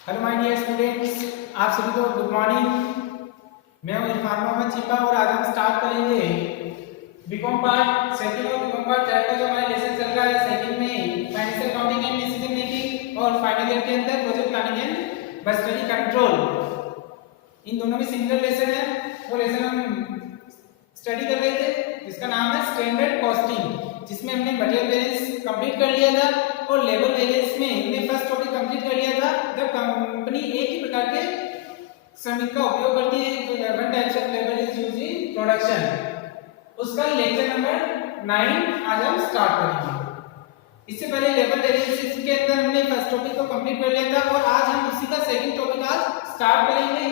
Hello my dear students, आप सभी को गुड मॉर्निंग। मैं हूं इरफान मोहम्मद चिपा और आज हम स्टार्ट करेंगे बीकॉम पार्ट सेकंड और बीकॉम पार्ट थर्ड का जो हमारा लेसन चल रहा है। सेकंड में financial accounting and decision making और फाइनल ईयर के अंदर project planning and budgetary control, इन दोनों में सिंगल लेसन है। वो लेसन हम स्टडी कर रहे थे जिसका नाम है स्टैंडर्ड कॉस्टिंग, जिसमें हमने मटेरियल वेरिएंस कंप्लीट कर लिया था और लेबर वेरिएंस में हमने फर्स्ट टॉपिक कंप्लीट कर लिया था। जब कंपनी एक ही प्रकार के श्रमिक का उपयोग करती है, जो 11 types of labour is used in production, उसका लेक्चर नंबर 9 आज हम स्टार्ट करेंगे। इससे पहले लेबर वेरिएंस के अंदर हमने फर्स्ट टॉपिक को कंप्लीट कर लिया था और आज हम उसी का सेकंड टॉपिक आज स्टार्ट करेंगे।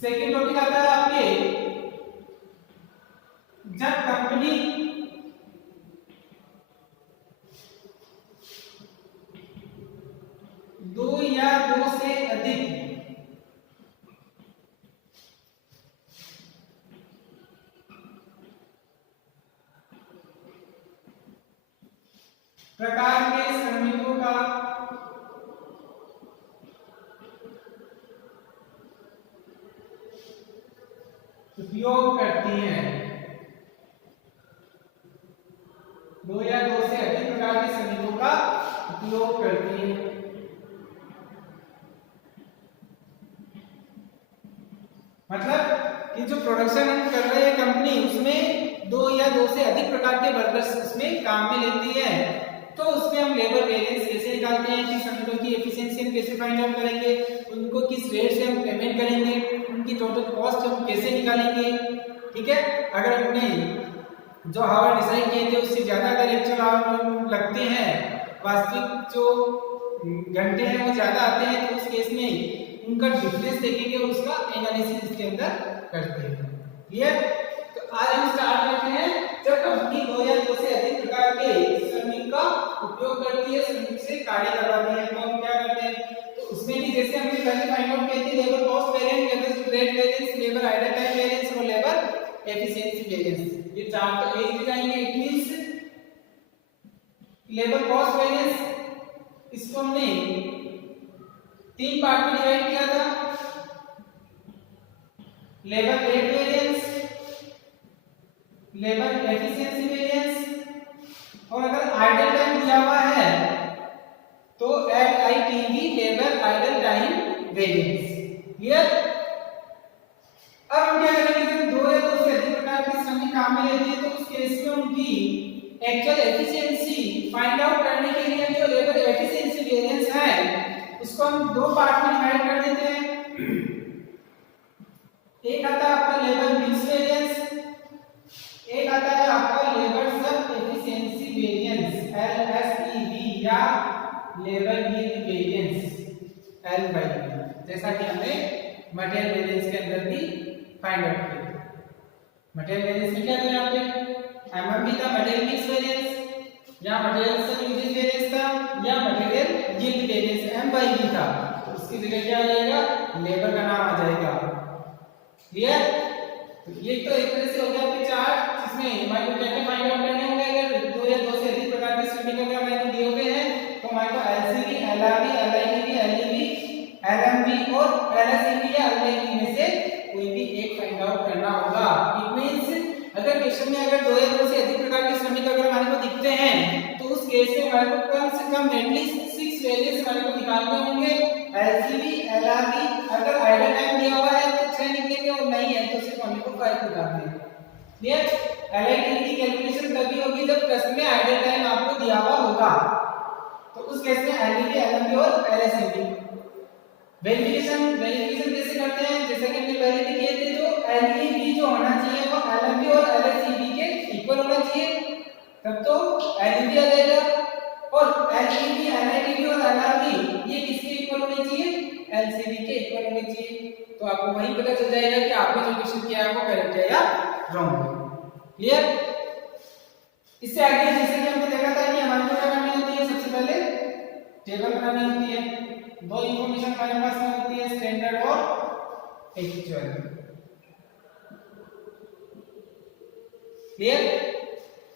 सेकंड टॉपिक आता है आपके, जब कंपनी दो या दो से अधिक प्रकार के श्रमिकों का उपयोग करती है। दो या दो से अधिक प्रकार के श्रमिकों का उपयोग करती है। मतलब कि जो प्रोडक्शन हम कर रहे हैं कंपनी, उसमें दो या दो से अधिक प्रकार के वर्कर्स उसमें काम में लेती है, तो उसमें हम लेबर वेरिएंस कैसे निकालते हैं, कि श्रमिकों की एफिशिएंसी हम कैसे फाइंड आउट करेंगे, उनको किस रेट से हम पेमेंट करेंगे, उनकी टोटल कॉस्ट हम कैसे निकालेंगे। ठीक है, अगर हमने जो आवर डिसाइड किए थे उससे ज्यादा अगर एक्चुअल आवर लगते हैं, वास्तविक जो घंटे हैं वो ज्यादा आते हैं, तो उस केस में उनका डिफरेंस देखेंगे और उसका एनालिसिस इसके अंदर करते हैं। क्लियर? तो आज हम स्टार्ट करते हैं, जब कंपनी दो या दो से अधिक प्रकार के श्रमिक का उपयोग करती है, श्रमिक से कार्य करवाती है, तो हम क्या करते हैं, तो उसमें भी जैसे हमने पहले फाइंड आउट किए थे labour cost variance, labour rate variance, labour idle time variance और लेबर एफिशिएंसी वेरिएंस, ये चार तो एक ही जाएंगे। It means labour cost variance, इसको हमने तीन पार्ट में डिवाइड किया था, labour rate variance, labour efficiency variance, और अगर आइडल टाइम दिया हुआ है तो LITV, labour idle time variance. Clear? अब हम क्या करेंगे, जब दो या दो से अधिक प्रकार के श्रमिक काम में लेते हैं, तो उस केस में उनकी एक्चुअल एफिशिएंसी फाइंड आउट करने के लिए जो लेबर एफिशिएंसी वेरिएंस है उसको हम दो पार्ट में डिवाइड कर देते हैं। एक आता है आपका लेबर मिक्स वेरिएंस, एक आता है आपका लेबर सब एफिशिएंसी वेरिएंस LSEV या लेबर यील्ड वेरिएंस LYV, जैसा कि हमने मटेरियल वेरिएंस के अंदर भी फाइंड आउट किया। मटेरियल वेरिएंस में क्या था, यहाँ पे MMV था, मटेरियल मिक्स वेरिएंस, या मटेरियल सब यूजेज वेरिएंस था, या मटेरियल यील्ड वेरिएंस MYV था। तो उसकी जगह क्या आ जाएगा, लेबर का नाम आ जाएगा। क्लियर? तो ये तो एक तरह से हो गया आपके चार्ट, जिसमें हमारे को क्या फाइंड आउट करने होंगे। अगर दो या दो से अधिक प्रकार के श्रमिक अगर हमारे को दिए हुए हैं, तो हमारे को LCV, LRV, LITV, LEV, LMV और LSEV या LYV में से कोई भी एक फाइंड आउट करना होगा। इट मींस अगर क्वेश्चन में अगर दो या दो से अधिक प्रकार के श्रमिक अगर हमारे को दिखते हैं, तो उस केस में हमारे को कम से कम एटलीस्ट 6 वैल्यूज हमारे को निकालने होंगे। LCV, LRV, अगर आइडल टाइम दिया हुआ है तो 6 निकलेंगे और नहीं है तो सिर्फ हमको 5 निकालने हैं। क्लियर? LITV की कैलकुलेशन तभी होगी जब प्रश्न में आइडल टाइम आपको दिया हुआ होगा, तो उस केस में LEV, LMV और LSEV। वेरिफिकेशन कैसे करते हैं, जैसे कि हमने पहले भी किए थे, तो LEV जो होना चाहिए वो LMV और LSEV के इक्वल होना चाहिए, तब तो LEV आ जाएगा, और LEV, LITV और LRV ये किसके इक्वल होने चाहिए, LCV के इक्वल होने चाहिए। तो आपको वही पता चल जाएगा कि आपने जो क्वेश्चन किया है वो करेक्ट है या रॉन्ग है। क्लियर? इससे आगे जैसे कि हमने देखा था कि हमारे को क्या करनी होती है, सबसे पहले टेबल बनानी होती है। दो इंफॉर्मेशन हमारे पास में होती है, स्टैंडर्ड और एक्चुअल। क्लियर?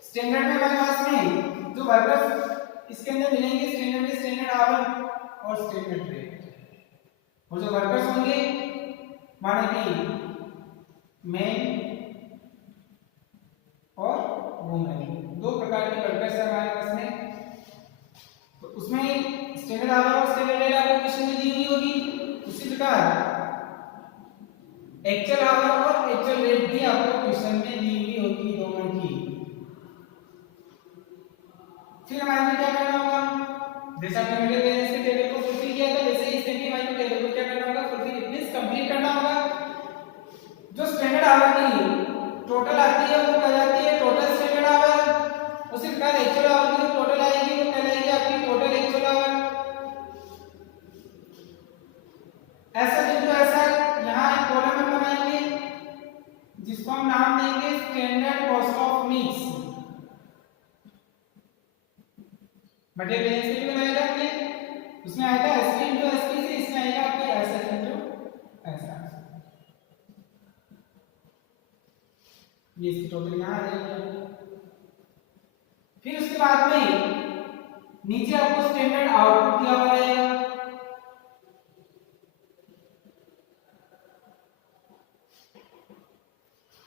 स्टैंडर्ड में हमारे पास में जो वर्कर्स इसके अंदर मिलेंगे, स्टैंडर्ड में स्टैंडर्ड आवर और स्टैंडर्ड रेट। और जो वर्कर्स होंगे माने कि मेन और वुमेन, दो प्रकार के वर्कर्स है हमारे पास में। तो उसमें स्टैंडर्ड आवर और स्टैंडर्ड रेट आपको क्वेश्चन में दी हुई होगी। उसी प्रकार एक्चुअल आवर और एक्चुअल रेट भी आपको क्वेश्चन में दी हुई होगी दोनों की। फिर हमारे क्या करना होगा, जैसे हमने मीडियम बैलेंस के टेबल को फुलफिल किया था वैसे ही इसमें भी हमारे टेबल को क्या करना होगा, फुलफिल मींस कंप्लीट करना होगा। जो स्टैंडर्ड आवर की टोटल आती है वो कहलाती है टोटल स्टैंडर्ड आवर। उसी प्रकार एक्चुअल आवर की जो टोटल आएगी वो कहलाएगी आपकी टोटल एक्चुअल आवर। ऐसा बिंदु ऐसा यहाँ एक कॉलम में बनाएंगे जिसको हम नाम देंगे standard cost of mix. Material balance भी बनाएगा आपने, उसमें आएगा एसपी इनटू एसपी से, इसमें आएगा आपके एसएस इनटू एसआर। ये इसकी टोटल यहाँ आ जाएगी। फिर उसके बाद में नीचे आपको स्टैंडर्ड आउटपुट दिया हुआ रहेगा।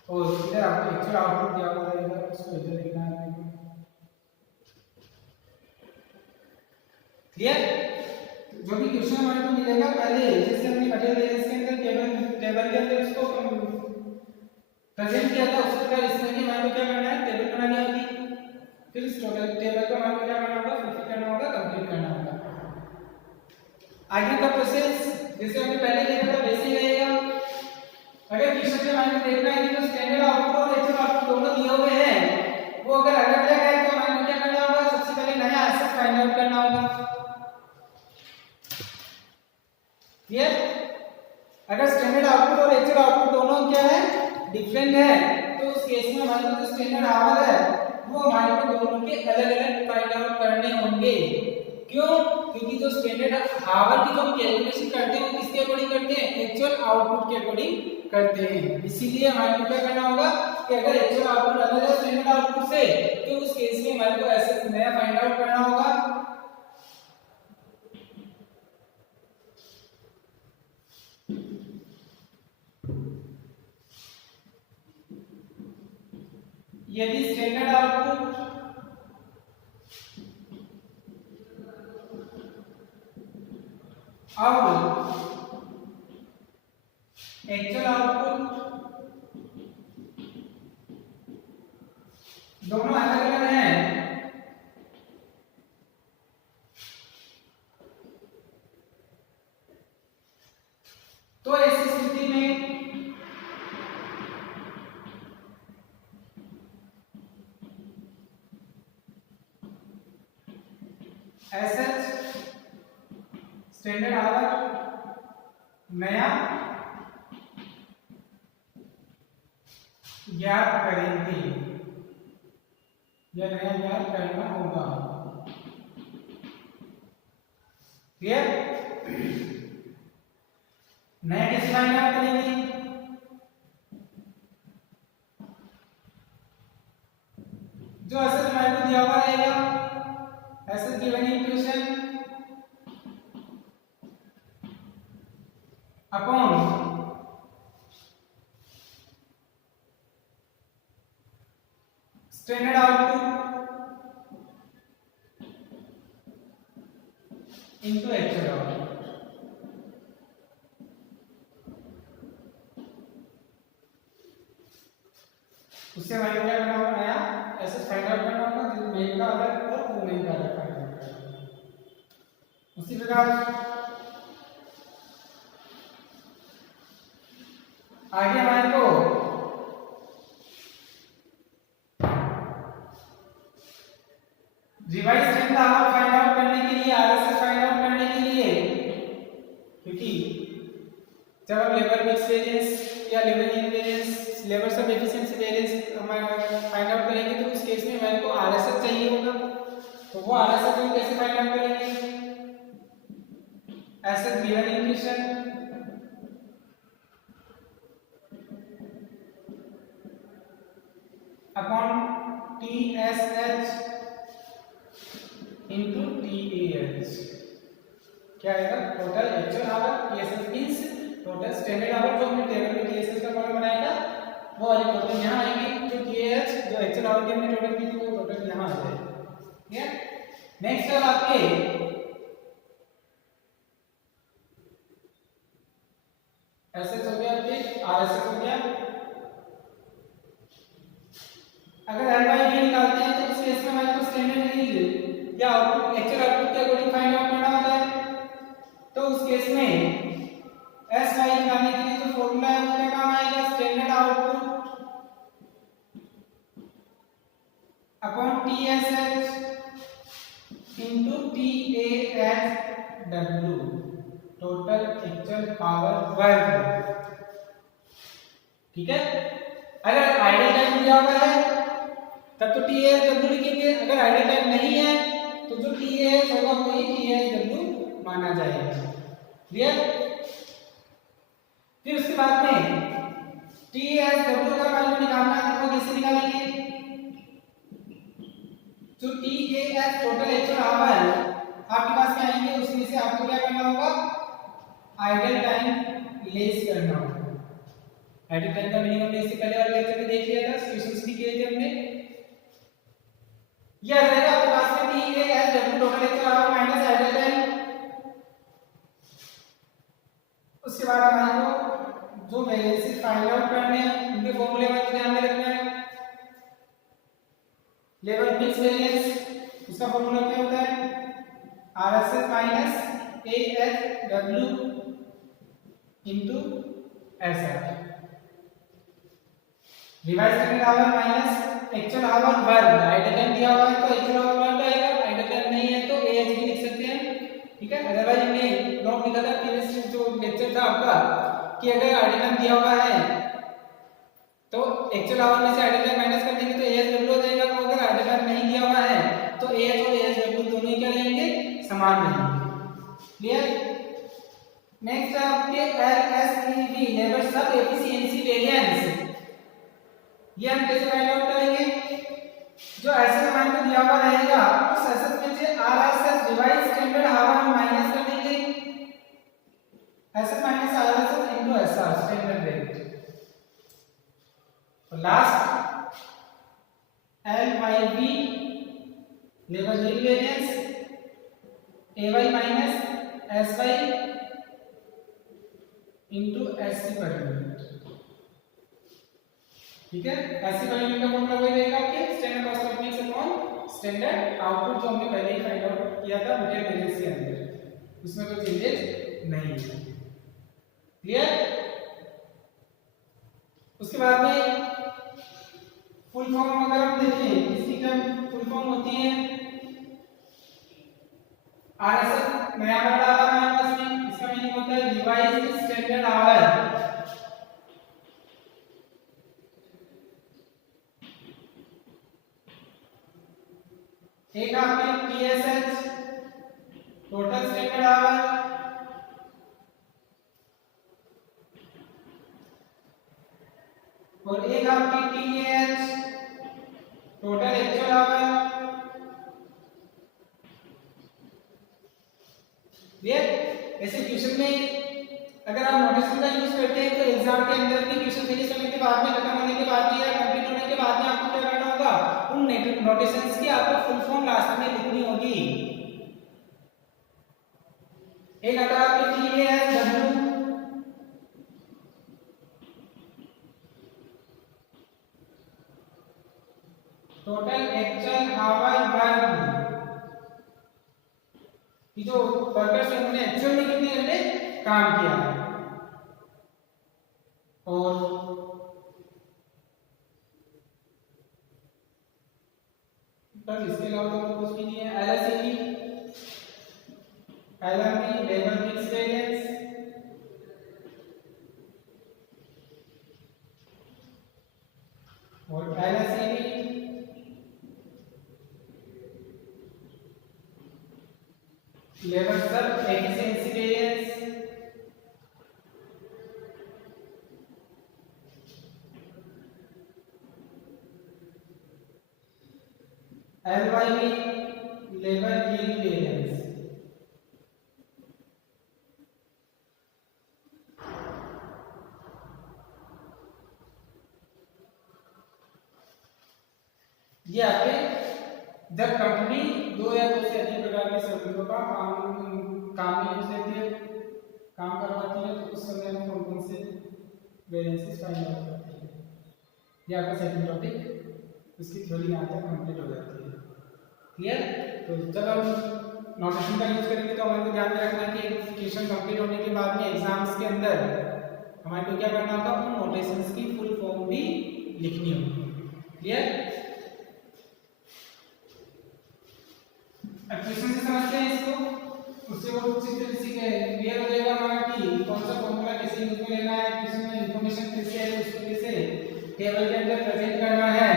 और इधर आपको एक्चुअल आउटपुट दिया हुआ रहेगा, उसको इधर लिखना है। क्लियर? जो भी क्वेश्चन हमारे को मिलेगा पहले जैसे हमने मटेरियल बैलेंस के अंदर टेबल के अंदर उसको प्रेजेंट किया था उसी प्रकार इसमें भी हमारे को क्या करना है, टेबल बनानी होगी। फिर इस टोटल टेबल को हमारे को क्या करना होगा, फिल करना होगा, कंप्लीट करना होगा। आगे का प्रोसेस जैसे हमने पहले देखा था वैसे ही रहेगा। अगर क्वेश्चन में हमें देखना है कि जो स्टैंडर्ड आउटपुट और एक्चुअल आउटपुट दोनों दिए हुए हैं वो अगर अलग अलग है तो हमें क्या करना होगा, सबसे पहले नया एसेट फाइंड आउट करना होगा। क्लियर? अगर स्टैंडर्ड आउटपुट और एक्चुअल आउटपुट दोनों क्या है, डिफरेंट है, तो उस केस में हमारे पास जो स्टैंडर्ड आवर है वो हमारे को दोनों के अलग अलग फाइंड आउट करने होंगे। क्यों? क्योंकि जो स्टैंडर्ड आवर की जो कैलकुलेशन करते हैं वो किसके अकॉर्डिंग करते हैं, एक्चुअल आउटपुट के अकॉर्डिंग करते हैं। इसीलिए हमारे को क्या करना होगा कि अगर एक्चुअल आउटपुट अलग है स्टैंडर्ड आउटपुट से तो उस केस में हमारे को ऐसे नया फाइंड आउट करना होगा। यदि स्टैंडर्ड आउटपुट और एक्चुअल आउटपुट दोनों अलग अलग हैं तो ऐसी स्थिति में एसएच स्टैंडर्ड आवर नया ज्ञात करेंगे या नया ज्ञात करना होगा। क्लियर? नया कैसे फाइंड आउट करेंगे, जो एसेट हमारे को दिया हुआ रहेगा, asset given equation upon standard output into actual output. उससे हमारे क्या करना होगा, नया एसेट फाइंड आउट करना होगा, जो मेन का अलग और वुमेन का अलग फाइंड आउट करना होगा। उसी प्रकार आगे हमारे को revise standard our find out करने के लिए, आरएसएस फाइंड आउट करने के लिए, क्योंकि जब हम लेबर मिक्स वेरिएंस या लेबर इनवेरिएंस, लेबर सब एफिशिएंसी वेरिएंस फाइंड आउट करेंगे तो उस केस में हमारे को आरएसएस चाहिए होगा। तो वो आरएसएस हम कैसे फाइंड आउट करेंगे, asset given equation upon TSH into TAH। क्या आएगा total actual our TSS means total standard our जो हमने टेबल में टीएसएस का कॉलम बनाया था वो वाली टोटल यहाँ आएगी, जो टीएएच जो एक्चुअल आवर की हमने टोटल की थी वो टोटल यहाँ आ जाएगी। ठीक है, नेक्स्ट अब आपके एसएस हो गया, फिर आरएसएस हो गया। अगर एल बाई बी निकालते हैं तो उस केस में हमारे को स्टैंडर्ड रीड या आउटपुट एक्चुअल आउटपुट के अकॉर्डिंग फाइंड आउट करना होता है। तो उस केस में एस वाई निकालने के लिए जो फॉर्मूला है वो क्या काम आएगा, standard output upon TSH into TAHW total actual power work. ठीक है, अगर आइडियल टाइम दिया हुआ है तब तो टीएएचडब्ल्यू लिखेंगे, अगर आइडियल टाइम नहीं है तो जो टीएएच होगा वही टीएएचडब्ल्यू माना जाएगा। क्लियर, फिर उसके बाद में टीएएचडब्ल्यू का वैल्यू निकालना है तो कैसे निकालेंगे, जो टीएएच टोटल एक्चुअल आवर आपके पास में आएंगे उसमें से आपको क्या करना होगा, आइडियल टाइम लेस करना होगा। आइडियल टाइम का मिनिमम लेस से पहले वाले लेक्चर में देख लिया था, क्वेश्चंस भी किए थे हमने। ये आ जाएगा आपके पास में TAHW total actual hour minus ideal time. उसके बाद हमारे को जो वैल्यूज फाइंड आउट करने हैं उनके फॉर्मूले में ध्यान में रखना है। लेवल मिक्स वेरिएंस उसका फॉर्मूला क्या होता है, RSS minus AHW into SR. Revise करने आवर माइनस एक्चुअल आवर वर्ग, आइडियल टाइम दिया हुआ है तो एक्चुअल आवर वर्ग आएगा, आइडियल टाइम नहीं है तो एएच भी लिख सकते हैं। ठीक है, अदरवाइज हमने नोट लिखा था प्रीवियस जो लेक्चर था आपका कि अगर आइडियल टाइम दिया हुआ है तो एक्चुअल आवर में से आइडियल टाइम माइनस कर देंगे तो एएचडब्ल्यू हो जाएगा। तो अगर आइडियल टाइम नहीं दिया हुआ है तो एएच और एएचडब्ल्यू दोनों ही क्या रहेंगे, समान रहेंगे। क्लियर, नेक्स्ट आपके एलएसईवी लेवल सब एफिशिएंसी वेरिएंस, ये हम कैसे फाइंड आउट करेंगे, जो एसएस मान को दिया हुआ रहेगा उस एसएस में से आरएसएस डिवाइड स्टैंडर्ड आवर हम माइनस कर देंगे, SS minus RSS into SR standard rate. तो last LYV level lead variance AY minus SY into SC per unit. ठीक है, एससी पर यूनिट का फॉर्मूला वही रहेगा कि standard cost of mix upon standard output, जो हमने पहले ही फाइंड आउट किया था मटेरियल बैलेंस के अंदर, उसमें कोई चेंजेस नहीं है। क्लियर, उसके बाद में फुल फॉर्म अगर हम देखें इसकी क्या फुल फॉर्म होती है, आरएसएस नया वर्ड आ रहा है हमारे पास में, इसका मीनिंग होता है रिवाइज्ड स्टैंडर्ड आवर। एक आपके टीएसएच टोटल स्टैंडर्ड आवर, और एक आपकी टीएएच टोटल एक्चुअल आवर। क्लियर, ऐसे क्वेश्चन में अगर आप नोटेशन का यूज करते हैं तो एग्जाम के अंदर भी क्वेश्चन फिनिश होने के बाद में, खत्म होने के बाद में या कंप्लीट होने के बाद में आपको क्या करना होगा, उन नोटेशंस की आपको फुल फॉर्म लास्ट में लिखनी होगी। एक आता है आपके टीएएचडब्ल्यू टोटल एक्चुअल आवर वर्क, कि जो वर्कर्स हैं उन्होंने एक्चुअल में कितने घंटे काम किया है। और बस इसके अलावा तो कुछ भी नहीं है। LSEV LMV level mix variance, और LSEV level sub efficiency variance, LYV level yield variance. ये आपके जब कंपनी दो या दो से अधिक प्रकार के श्रमिकों का काम में यूज लेती है, काम करवाती है, तो उस समय हम कौन कौन से वैकेंसीज फाइंड आउट करते हैं। ये आपका सेकंड टॉपिक, उसकी थ्योरी यहाँ तक कंप्लीट हो जाती है। क्लियर? तो जब हम नोटेशन का यूज करेंगे तो हमें को ध्यान में रखना है कि एग्जीक्यूशन कंप्लीट होने के बाद में एग्जाम्स के अंदर हमारे को क्या करना होगा, उन नोटेशंस की फुल फॉर्म भी लिखनी होगी। क्लियर? अब क्वेश्चन से समझते हैं इसको, उससे वो क्लियर हो जाएगा हमारा कि कौन सा फॉर्मूला कैसे यूज में लेना है, क्वेश्चन में इंफॉर्मेशन कैसे है, उसको कैसे टेबल के अंदर प्रेजेंट करना है।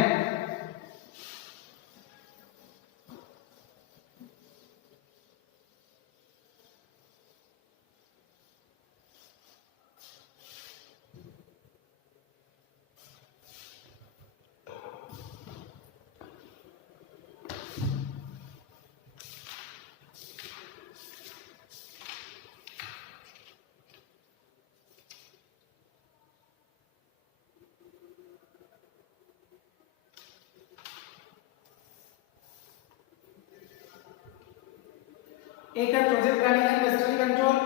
एक है project planning and clustering control,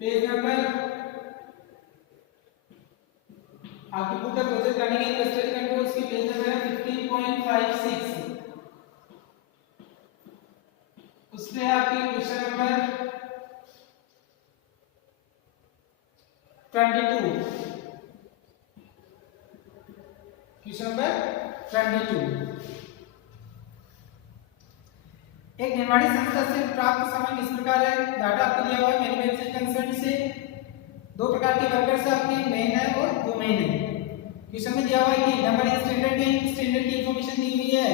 page number आपकी बुक है project planning and clustering control, उसकी पेज नंबर है 15.56। उसमें आपकी क्वेश्चन नंबर 22, क्वेश्चन नंबर 22। एक निर्माणी संस्था से प्राप्त सामान इस प्रकार है, डाटा आपको दिया हुआ है मैन्युफैक्चरिंग कंसर्न से, दो प्रकार के वर्कर्स आपके मेन है और वुमेन है। क्वेश्चन में दिया हुआ है कि नंबर इन स्टैंडर्ड की इंफॉर्मेशन दी हुई है,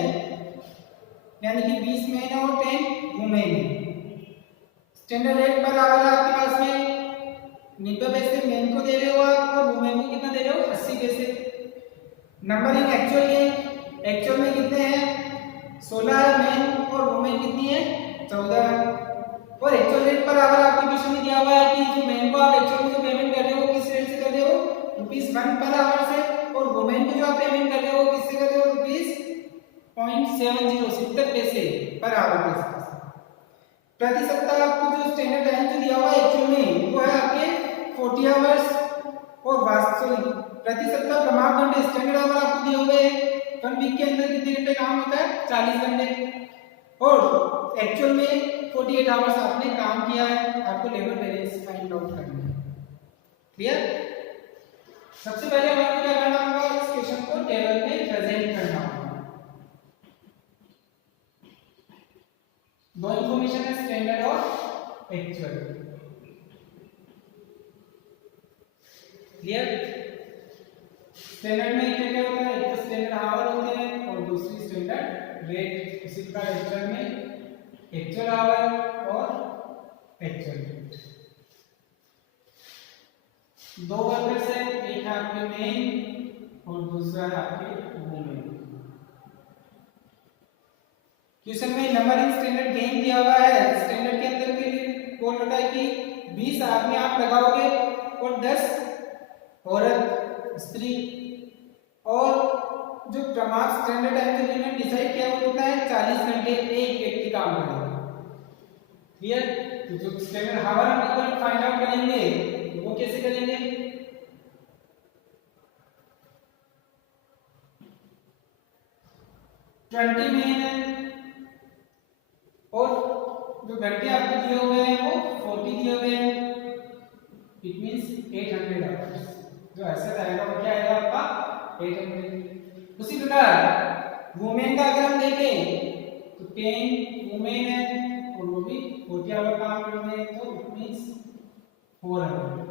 यानी कि 20 मेन है और 10 वुमेन है। स्टैंडर्ड रेट पर आवर आपके पास में 90 पैसे मेन को दे रहे हो आप, और वुमेन को कितना दे रहे हो, 80 पैसे। नंबर इन एक्चुअल में कितने हैं, 16 है मेन और वुमेन कितनी है, 14। और एक्चुअल रेट पर आवर आपके क्वेश्चन में दिया हुआ है कि जो मेन को आप एक्चुअल में जो पेमेंट कर रहे हो किस रेट से कर रहे हो, ₹1 पर आवर से, और वुमेन को जो आप पेमेंट कर रहे हो किससे कर रहे हो, ₹0.70 70 पैसे पर आवर के हिसाब से। प्रति सप्ताह आपको जो स्टैंडर्ड टाइम जो दिया हुआ है एक्चुअल में वो है आपके 40 आवर्स, और वास्तविक प्रति सप्ताह प्रमाण घंटे स्टैंडर्ड आवर आपको दिए हुए हैं। 1 वीक के अंदर कितने घंटे काम होता है, 40 घंटे, और एक्चुअल में 48 आवर्स आपने काम किया है। आपको लेबर बैलेंस फाइंड आउट करना है। क्लियर? सबसे पहले हमें क्या करना होगा, इस क्वेश्चन को टेबल में प्रेजेंट करना होगा। दो इंफॉर्मेशन है, स्टैंडर्ड और एक्चुअल। क्लियर? स्टैंडर्ड में क्या क्या होता है, एक तो स्टैंडर्ड आवर होते हैं और दूसरी स्टैंडर्ड रेट। इसी प्रकार एक्चुअल में एक्चुअल आवर और एक्चुअल रेट। दो वर्कर्स है, एक है आपके मेन और दूसरा है आपके वुमेन। क्वेश्चन में नंबर इन स्टैंडर्ड गेन दिया हुआ है, स्टैंडर्ड के अंदर के लिए बोल रखा है कि 20 आदमी आप लगाओगे और 10 औरत स्त्री, और जो प्रमाण स्टैंडर्ड टाइम जो इन्होंने डिसाइड किया वो कितना है, 40 घंटे एक व्यक्ति काम करेगा। क्लियर? तो जो स्टैंडर्ड हावर हम फाइंड आउट करेंगे वो कैसे करेंगे, ट्वेंटी मेन है और जो घंटे आपको दिए हुए हैं वो 40 दिए हुए हैं, इट मींस 800 आवर्स। जो ऐसा आएगा वो क्या आएगा आपका 800। उसी प्रकार वुमेन का अगर हम देखें तो 10 वुमेन है और वो भी 40 आवर काम कर रहे हैं, तो इट मींस 400।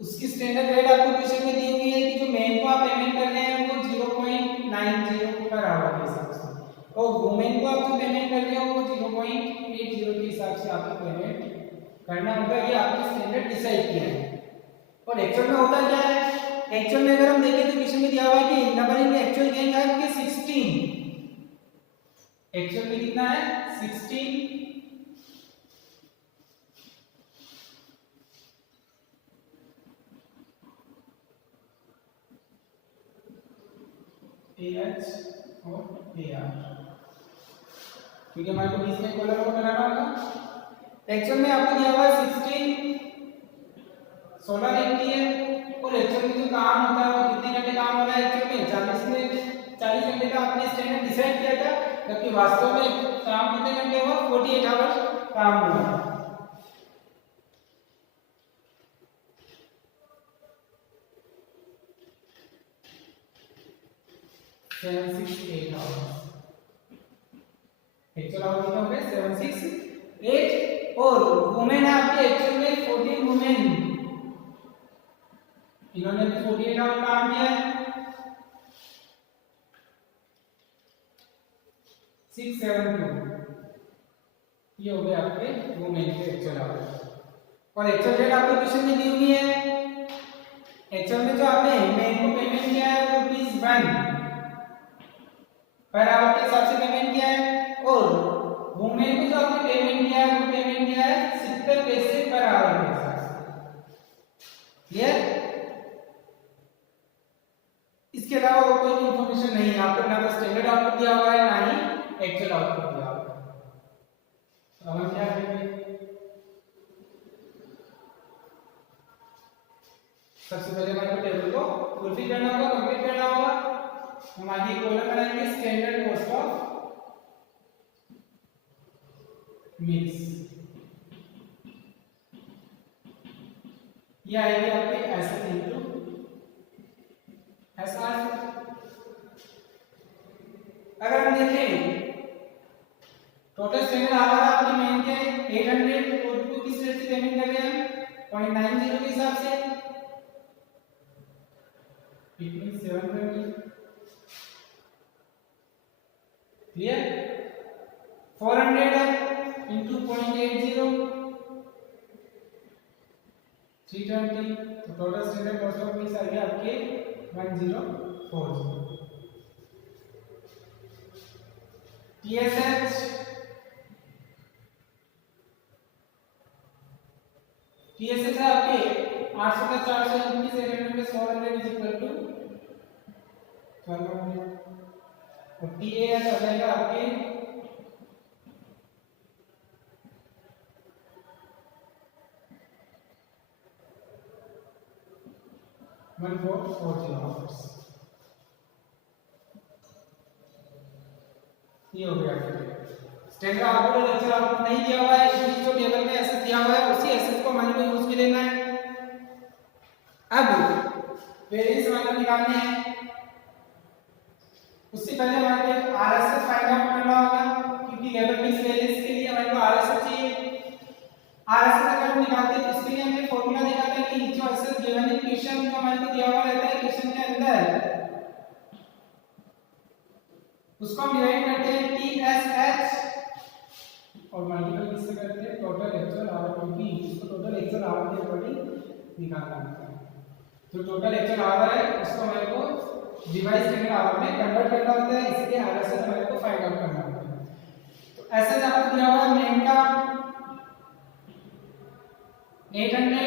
उसकी स्टैंडर्ड रेट आपको क्वेश्चन में दी हुई है कि जो मेन को आप पेमेंट कर रहे हैं वो 0.90 पर आवर के हिसाब से, और वुमेन को आप जो पेमेंट कर रहे हो वो 0.80 के हिसाब से आपको पेमेंट करना होगा। ये आपने स्टैंडर्ड डिसाइड किया है। और एक्चुअल में होता क्या है, एक्चुअल में अगर हम देखें तो क्वेश्चन में दिया हुआ है कि नंबर इन एक्चुअल गेन है आपके 16, एक्चुअल में कितना है 16, AH और AR, क्योंकि हमारे को बीच में कॉलम को बनाना होगा। एक्चुअल में आपको दिया हुआ है 16 लिखती है, और एक्चुअल में जो काम होता है वो कितने घंटे काम हो रहा है, एक्चुअल में 40 घंटे का आपने स्टैंडर्ड डिसाइड किया था, जबकि वास्तव में काम कितने घंटे हुआ, 48 आवर्स काम हुआ। 768 आवर्स, एक्चुअल आवर्स कितने हो गए 768, और वुमेन है आपके एक्चुअल में 14 वुमेन, इन्होंने 48 आवर काम किया है। 672 ये हो गए आपके वुमेन के एक्चुअल आवर्स, और एक्चुअल रेट आपको क्वेश्चन में दी हुई है। एक्चुअल में जो आपने मेन को पेमेंट किया है वो ₹1 पर आवर के हिसाब से पेमेंट किया है, और वुमेन को जो आपने पेमेंट किया है वो पेमेंट किया है 70 पैसे पर आवर के हिसाब से। क्लियर? इसके अलावा और कोई इंफॉर्मेशन नहीं है आपको, ना तो स्टैंडर्ड आउटपुट दिया हुआ है ना ही एक्चुअल आउटपुट दिया हुआ है। तो हम क्या करेंगे, सबसे पहले हमारे को टेबल को फुलफिल करना होगा, कंप्लीट करना होगा। हम आगे कॉलम बनाएंगे स्टैंडर्ड कॉस्ट ऑफ मिक्स, ये आएगी आपके एसएस इनटू एसआर। अगर हम देखें टोटल स्टैंडर्ड आवर आपकी मेन के 800, और को किस रेट से पेमेंट कर रहे हैं 0.90 के हिसाब से, इट मींस 720। क्लियर? 400 है इनटू 0.80 320, तो total standard cost of mix आ गया आपके 1040। TSH है आपके 800 का 429 700 400 इज इक्वल टू 1200, और TAS आ जाएगा आपके 1440 आवर्स। ये हो गया स्टैंडर्ड आउटपुट और एक्चुअल आउटपुट नहीं दिया हुआ है, इसलिए जो टेबल में एसएस दिया हुआ है उसी एसएस को हमारे को यूज में लेना है। अब वेरिएंस हमारे को निकालने हैं, उससे पहले हमारे को आरएसएस फाइंड आउट करना होगा, क्योंकि लेवल मिक्स वेरिएंस के लिए हमारे को आरएसएस चाहिए। आरएसएस अगर हम निकालते हैं तो उसके लिए हमने फॉर्मूला देखा था कि जो एसएस गिवन इन क्वेश्चन जो हमारे को दिया हुआ रहता है क्वेश्चन के अंदर, उसको हम डिवाइड करते हैं TSH और मल्टीपल किससे करते हैं टोटल एक्चुअल आवर, क्योंकि इसको टोटल एक्चुअल आवर के अकॉर्डिंग निकालना है। जो टोटल एक्चुअल आवर है उसको हमारे को डिवाइड स्टैंडर्ड आवर में कन्वर्ट करना होता है, इसलिए आरएसएस हमारे को फाइंड आउट करना होता है। तो एसएस आपको दिया हुआ है मेन का 800,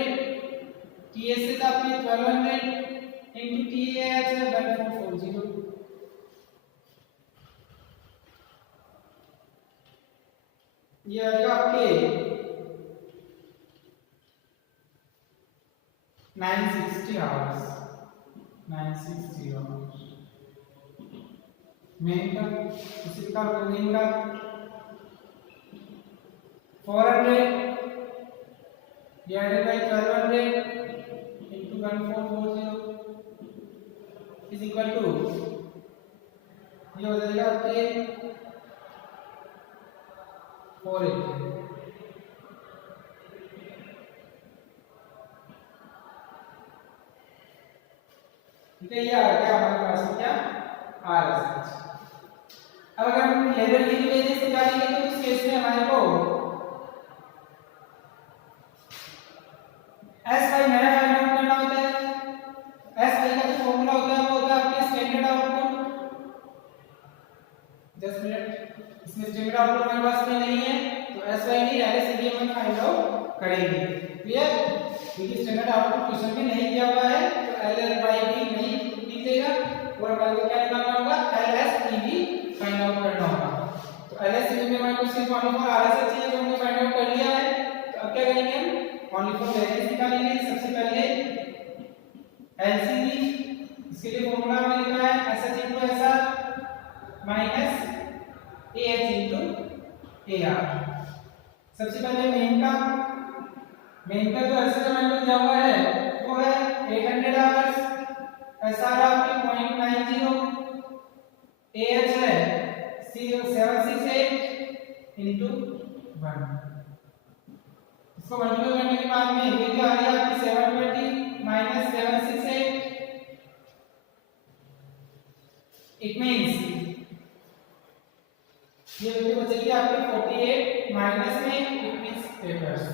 TSH आपके 1200 इनटू TAH है 1440, ये आएगा आपके 960 आवर्स, 960 आवर्स मेन का। उसी का मेन का 400 divided by 1200 into 1440 is equal to, ये हो जाएगा आपके 480। ठीक है, ये आ गया हमारे पास क्या आरएसएच। अब अगर हम लेवल लीड वेरिएंस निकालेंगे तो इस केस में हमारे को एस वाई नया फाइंड आउट करना होता है। एस वाई का जो फॉर्मूला होता है वो होता है आपके स्टैंडर्ड आउटपुट। जस्ट मिनट, इसमें स्टैंडर्ड आउटपुट हमारे पास में नहीं है, तो एस वाई नहीं डायरेक्ट सीधे हम फाइंड आउट करेंगे। क्लियर? क्योंकि स्टैंडर्ड आउटपुट क्वेश्चन में नहीं दिया हुआ है, तो एल एल वाई भी नहीं दिखेगा। और हमारे को क्या निकालना होगा, LSEV फाइंड आउट करना होगा। तो LSEV में हमारे को सिर्फ ओनली फॉर RSH चाहिए जो हमने फाइंड आउट कर लिया है। तो अब क्या करेंगे हम ओनली फॉर वेरिएंस निकालेंगे। सबसे पहले LCV, इसके लिए फॉर्मूला हमने लिखा है SH into SR minus AH into AR। सबसे पहले मेन का जो SR हमारे दिया हुआ है वो है 800 आवर्स, SR आपकी 0.90, AH है 768 into 1। इसको मल्टीप्लाई करने के बाद में ये क्या आ रही है आपकी 720 माइनस 768, इट मींस ये वैल्यू बचेगी आपकी 48 माइनस में, इट मींस पेपर्स।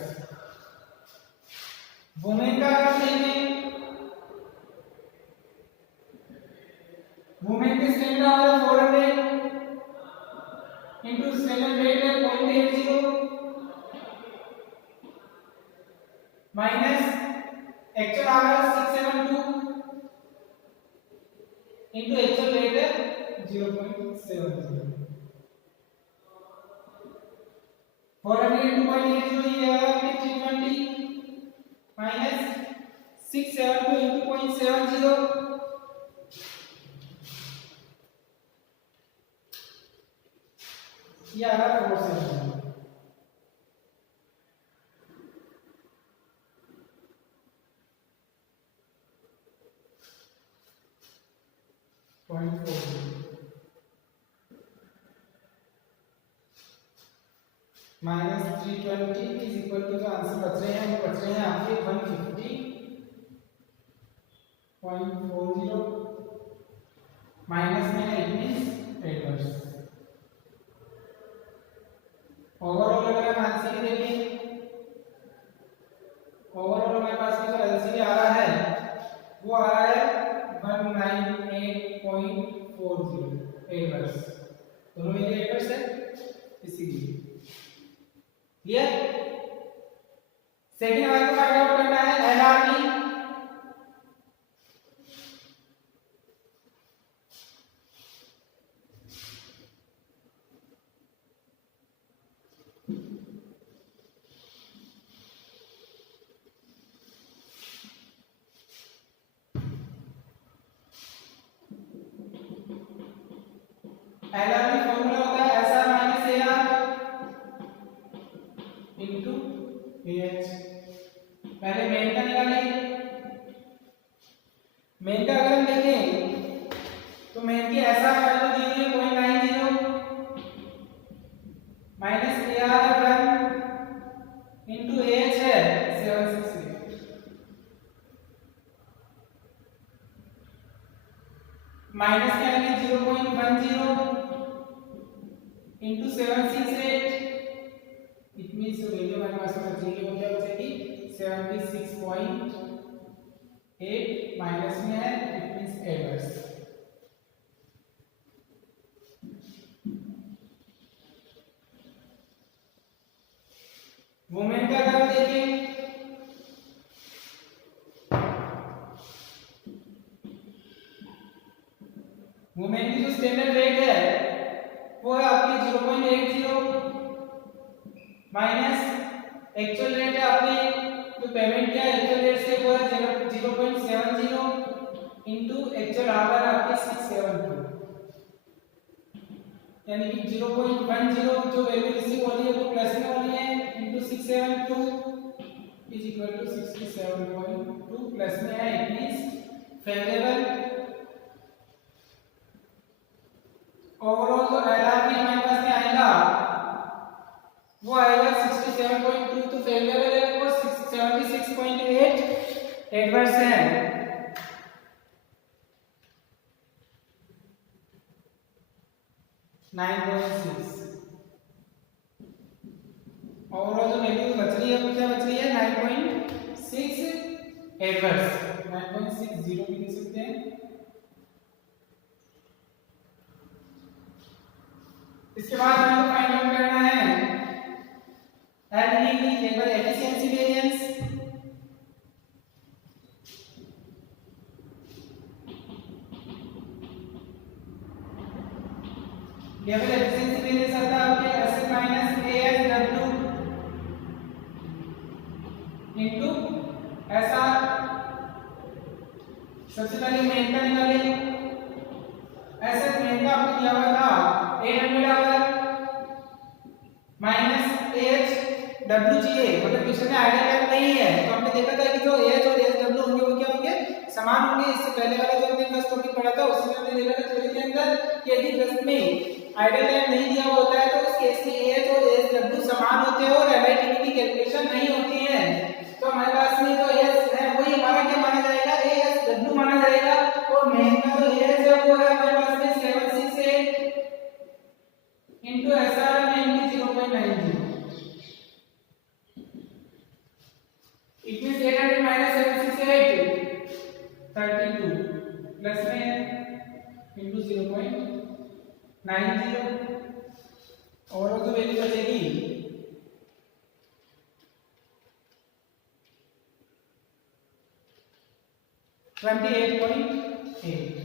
वुमेन का अगर देखें, वुमेन के standard our 400 into standard rate है 0.80 minus actual our 672 into actual rate है 0.70। 400 into 0.80 ये आएगा आपकी 320 माइनस 672 into 0.70 ये आ रहा है 470। माइनस 320 इज इक्वल टू जो आंसर बच रहे हैं वो बच रहे हैं आपके 150.40 माइनस में है, इट मींस 8%। ओवरऑल अगर हम आंसर देखें, ओवरऑल हमारे पास में जो एलसीडी आ रहा है वो आ रहा है 198.40 8%। दोनों में 8% है इसीलिए क्लियर। सेकंड हमारे को फाइंड आउट करना है एलआरबी। एलआरबी फॉर्मूला होता है SR minus AR into AH. पहले मेन का निकालेंगे। मेन का अगर हम देखें तो मेन की एसआर वैल्यू दी हुई है 0.90 माइनस एआर है 1 इनटू एएच है 768 माइनस क्या है 0.10 into 768, इट मींस वैल्यू हमारे पास में बचेगी वो क्या बचेगी 76.8 माइनस में है, इट मींस 8%। वुमेन का अगर देखें वुमेन की जो स्टैंडर्ड रेट है वो है आपकी 0.80 माइनस एक्चुअल रेट है आपने जो पेमेंट किया एक्चुअल रेट से वो है 0.70 इनटू एक्चुअल आवर आपके 672 यानी कि 0.10 जो वैल्यू रिसीव हो रही है वो प्लस में हो रही है into 672 is equal to 67.2 plus में है, इट मींस फेवरेबल। ओवरऑल जो एलआरबी हमारे पास में आएगा वो आएगा 67.2 तो फेवरेबल है वो 76.8 एडवर्स है। ओवरऑल जो वैल्यू बच रही है वो क्या बच रही है 9.6 एडवर्स 9.60 भी लिख सकते हैं। इसके बाद हमें फाइंड आउट करना है LED level efficiency variance. Variance आता है आपके S minus A S W into S R. सबसे पहले मेन का निकालेंगे। एस मेन का आपको दिया हुआ था 800 आवर माइनस एच डब्ल्यू चाहिए, मतलब क्वेश्चन में आइडियल टाइप नहीं है। तो हमने देखा था कि जो एच और एच डब्ल्यू होंगे वो क्या होंगे, समान होंगे। इससे पहले वाला जो हमने फर्स्ट टॉपिक पढ़ा था उसमें हमने देखा था थ्योरी के अंदर कि यदि प्रश्न में आइडियल टाइप नहीं दिया होता है तो उस केस में एच और एच डब्ल्यू समान होते हैं और रिलेटिविटी की कैलकुलेशन नहीं होती है। तो हमारे पास में जो एच है वही हमारा क्या माना जाएगा, ए एच डब्ल्यू माना जाएगा। और मेन का जो एच है वो है हमारे पास में 768 into SR में 0.90। It means 800 minus 768 32 प्लस में into 0.90 और तो वैल्यू बचेगी 28.8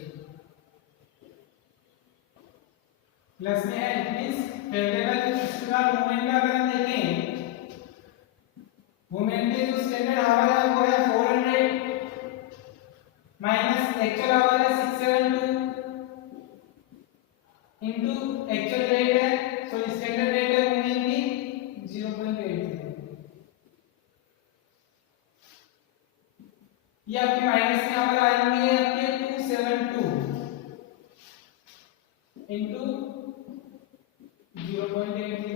प्लस में है। It means favourable student movement का अगर हम देखें, मूवमेंट के जो स्टैंडर्ड आवर है वो है 400 माइनस एक्चुअल आवर है 672 इनटू एक्चुअल रेट है, सो स्टैंडर्ड रेट है मूवमेंट की 0.80। ये आपके माइनस में आवर आएंगे आपके 272 इनटू 0.80।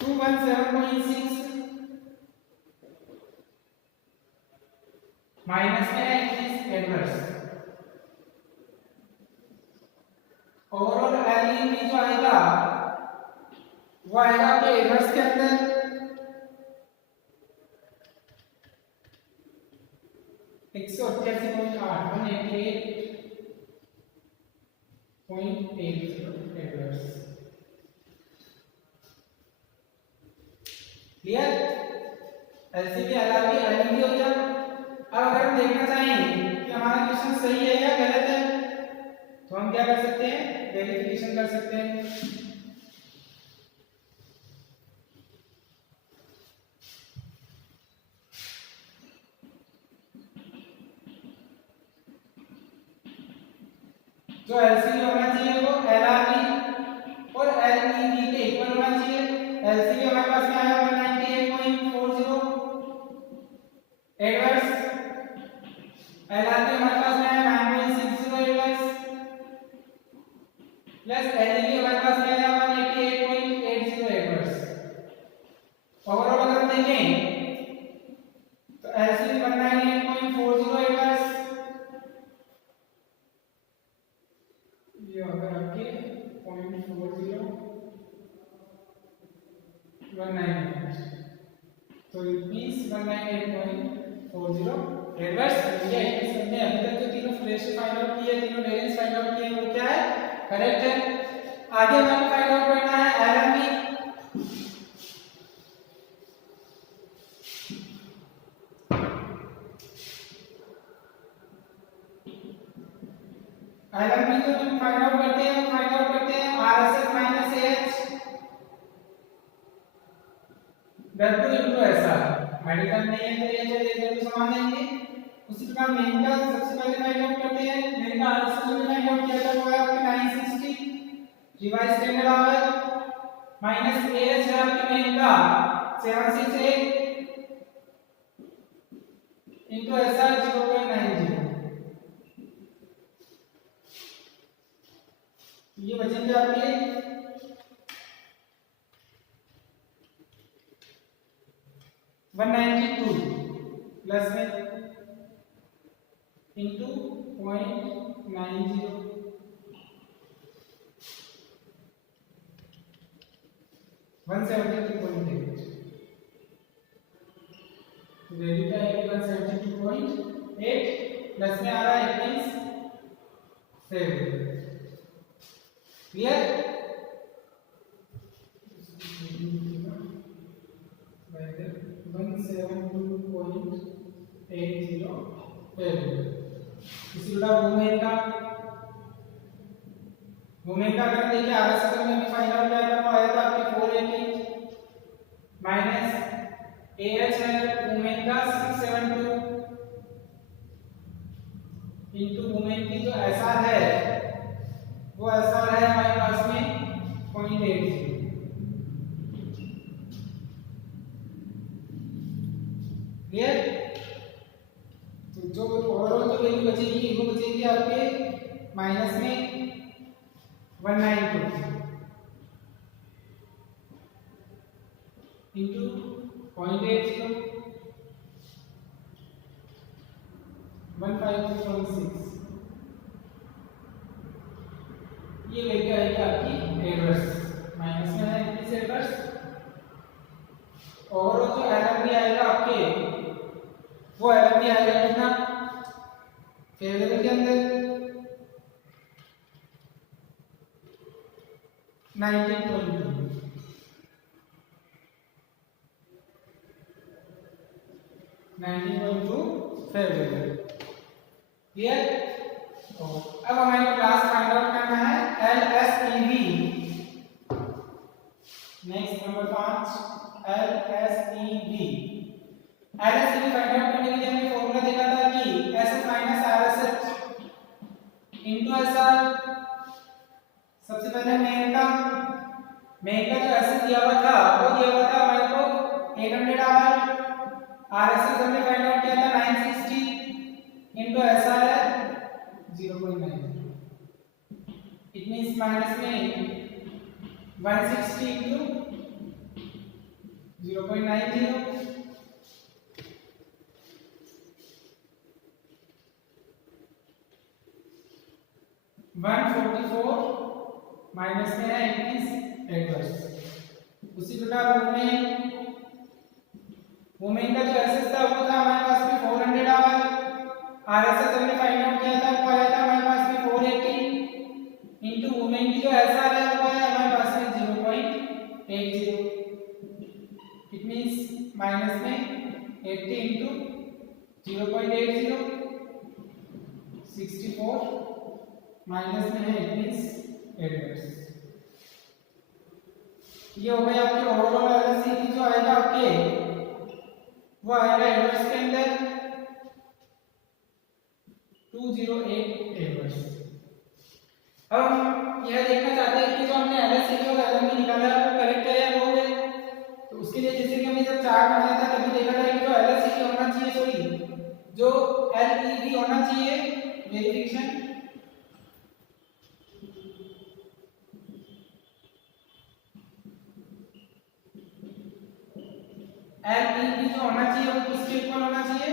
टू 107.6 माइनस में है इस एडवर्स। ओवरऑल एलईडी जो आएगा वो आएगा आपके एडवर्स के अंदर 188.80 एडवर्स। क्लियर? एलसीबी एलआरबी एलईडी हो गया। अब अगर हम देखना चाहें कि हमारा क्वेश्चन सही है या गलत है तो हम क्या कर सकते हैं, वेरिफिकेशन कर सकते हैं। जो एलसीबी होना चाहिए वो एलआरबी और एलईडी के इक्वल होना चाहिए। एलसीबी हमारे पास में आया 198.40 एडवर्स, एलआरबी हमारे पास में आया 9.60 एडवर्स प्लस एलईडी हमारे पास में आया 188.80 एडवर्स। ओवरऑल अगर हम देखें तो एलसीबी 198.40 एडवर्स, ये अगर आपके 0.40 198 तो इट मींस 198.40 एडवर्स इंडिया। इस हमने अभी तक जो तीनों फ्लैश फाइंड आउट किए, तीनों वेरिएंस फाइंड आउट किए वो क्या है, करेक्ट है। आगे हमें फाइंड आउट करना है एलएमबी। एलएमबी को हम फाइंड आउट करते हैं RSS minus H W into SR. Ideal नहीं है तो ये जो डब्ल्यू समान देंगे। उसी प्रकार मेन का सबसे पहले फाइंड आउट करते हैं। मेन का आरएसएस जो फाइंड आउट किया था वो है आपके 960 revise standard our minus H है आपके मेन का 768 इनटू एसआर 0.90। ये बचेंगे आपके 192 प्लस में इंटू 0.90 172.8 वैल्यू क्या है 172.8 प्लस में आ रहा है 7। क्लियर? इसी बड़ा वुमेन का अगर देखिए आरएसएस में भी फाइंड आउट किया था तो आया था आपके 480 माइनस एएच है वुमेन का 672 इनटू वुमेन की जो एसआर है वो एसआर है हमारे पास में 0.80 क्लियर। तो जो ओवरऑल जो वैल्यू बचेगी वो बचेगी आपके माइनस में 192 इंटू 0.80 152.6 ये वैल्यू आएगी आपकी एडवर्स माइनस में है इस एडवर्स। और जो एरर भी आएगा आपके वो एरर भी आएगा कितना फेवरेबल के अंदर 19.2 फेवरेबल। क्लियर। अब हमारे क्लास फाइंड आउट करना है LSEV. Next number 5 LSEV. LSEV find out करने के लिए हमने फॉर्मूला देखा था कि SS minus RSH into SR. सबसे पहले मेन का जो एसएस दिया हुआ था वो दिया हुआ था हमारे को 800 आवर। आरएसएस हमने फाइंड आउट किया था 960 इनटू एसआर है 0.9। इट मींस माइनस में 160 इनटू 0.90 144 माइनस में है 21 एडवर्स। उसी प्रकार वुमेन का जो एसएस था वो था हमारे पास में 400 आवर। आरएसएस हमने फाइंड आउट किया था वो आया था हमारे पास में 480 इनटू वुमेन की जो एसआर है वो आया हमारे पास में 0.80। इट मींस माइनस में 80 इनटू 0.80 64 माइनस में है 21 एडवर्स। ये हो गया आपके ओवरऑल एलएसईवी जो आएगा आपके वो आएगा एडवर्स के अंदर 208 एडवर्स। अब हम यह देखना चाहते हैं कि जो हमने एलएसईवी और एलएमवी निकाला है वो करेक्ट है या रॉन्ग है। तो उसके लिए जैसे कि हमने जब चार्ट बनाया था तभी देखा था कि जो एलएसईवी होना चाहिए जो एलईवी होना चाहिए वेरिफिकेशन एलईवी जो होना चाहिए वो किसके इक्वल होना चाहिए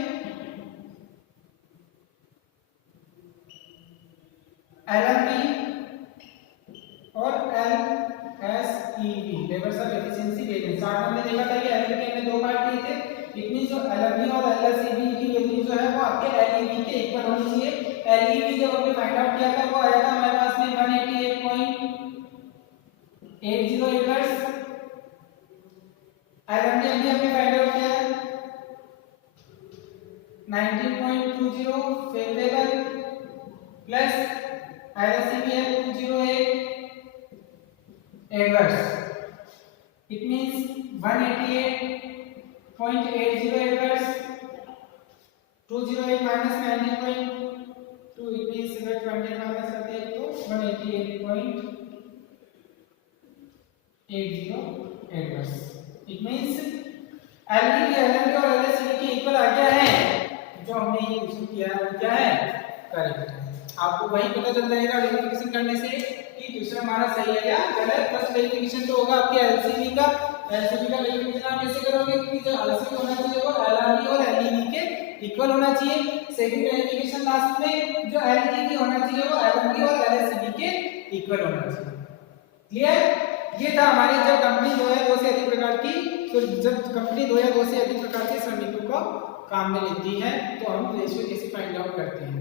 एलएमवी और LSEV levels of efficiency variance. Chart में देखा था कि एलईवी के दो पार्ट किए थे। इट मींस जो एलएमवी और एलएसईवी की वैल्यू जो है वो आपके एलईवी के इक्वल होनी चाहिए। एलईवी जब हमने फाइंड आउट किया था वो आया था हमारे पास में 188.80 इनवर्स। एलएमवी हमने फाइंड आउट किया है 19.20 फेवरेबल प्लस एलएसईवी है 208 adverse. It means 188.80 adverse 208 minus 19.2 it means अगर 20 माइनस करते हैं तो 188.80 adverse. It means LEV LMV और एलएसईवी के इक्वल आ गया है। जो हमने ये क्वेश्चन किया है वो क्या है करेक्ट है। आपको वही पता चल जाएगा वेरिफिकेशन करने से कि क्वेश्चन हमारा सही है या गलत। फर्स्ट वेरिफिकेशन तो होगा आपके एलसीवी का वेरिफिकेशन आप कैसे करोगे कि जो एलसीवी होना चाहिए वो एलआरवी और एलईवी के इक्वल होना चाहिए। सेकंड वेरिफिकेशन लास्ट में जो एलईवी होना चाहिए वो एलएमवी और एलएसईवी के इक्वल होना चाहिए। क्लियर। ये था हमारी जब कंपनी 2 या 2 से अधिक प्रकार की जब कंपनी 2 या 2 से अधिक प्रकार के श्रमिकों को काम में लेती है तो हम रेशियो कैसे फाइंड आउट करते हैं।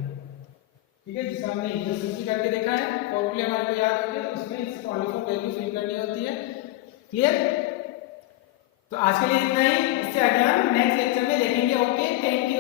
ठीक है, जिसका हमने इक्वेशन करके देखा है। फॉर्मूले हमारे को याद होंगे उसमें इस पॉलीफॉर्म वैल्यू फिल करनी होती है। क्लियर। तो आज के लिए इतना ही। इससे आगे हम नेक्स्ट लेक्चर में देखेंगे। Okay, thank you.